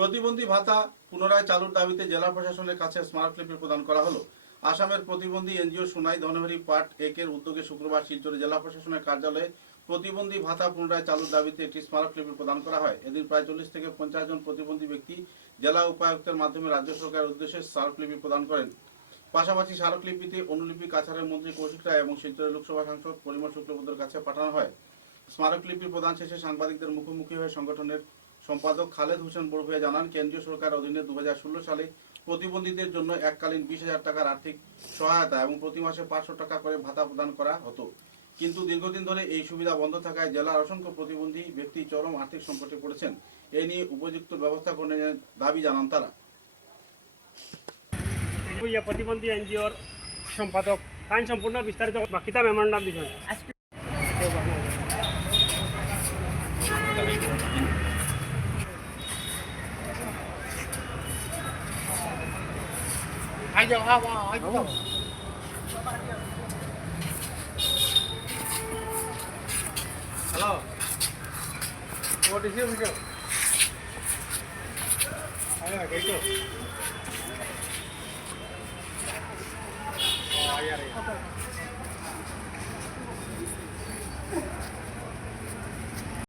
প্রতিবন্ধী ভাতা পুনরায় চালুর দাবিতে জেলা প্রশাসনের কাছে স্মারকলিপি প্রদান করা হলো। আসামের প্রতিবন্ধী এনজিও সোনাই ধনহরি পার্ট 1 এর উদ্যোগে শুক্রবার শিলচরে জেলা প্রশাসনের কার্যালয়ে প্রতিবন্ধী ভাতা পুনরায় চালুর দাবিতে একটি স্মারকলিপি প্রদান করা হয়। এদিন প্রায় 40 থেকে 50 জন প্রতিবন্ধী ব্যক্তি জেলা উপায়ুক্তের মাধ্যমে রাজ্য সরকারের উদ্দেশ্যে স্মারকলিপি প্রদান করেন। পাশাপাশি স্মারকলিপিতে অনুলিপি কাছাড়ের মন্ত্রী কৌশিক রায় এবং শিলচরের লোকসভা সাংসদ পরিমল শুক্লবৈদ্যর কাছে পাঠানো হয়। স্মারকলিপি প্রদান শেষে সাংবাদিকদের মুখোমুখি হয়ে সংগঠনের সম্পাদক খালেদ হোসেন বড়ভূয়া জানান, কেন্দ্রীয় সরকার অধীনে 2016 সালে প্রতিবন্ধীদের জন্য এককালীন 20,000 টাকার আর্থিক সহায়তা এবং প্রতি মাসে 500 টাকা করে ভাতা প্রদান করা হতো। কিন্তু দীর্ঘদিন ধরে এই সুবিধা বন্ধ থাকায় জেলার অসংখ্য প্রতিবন্ধী ব্যক্তি চরম আর্থিক সংকটে পড়েছেন। এই নিয়ে উপযুক্ত ব্যবস্থা গ্রহণের দাবি জানান তারা। প্রতিবন্ধী এনজিওর সম্পাদক আইন সম্পূর্ণ বিস্তারিত বাকিটা মেমোরেন্ডাম দিবেন। Hello. What is your video? Ayo, gitu. Oh, iya.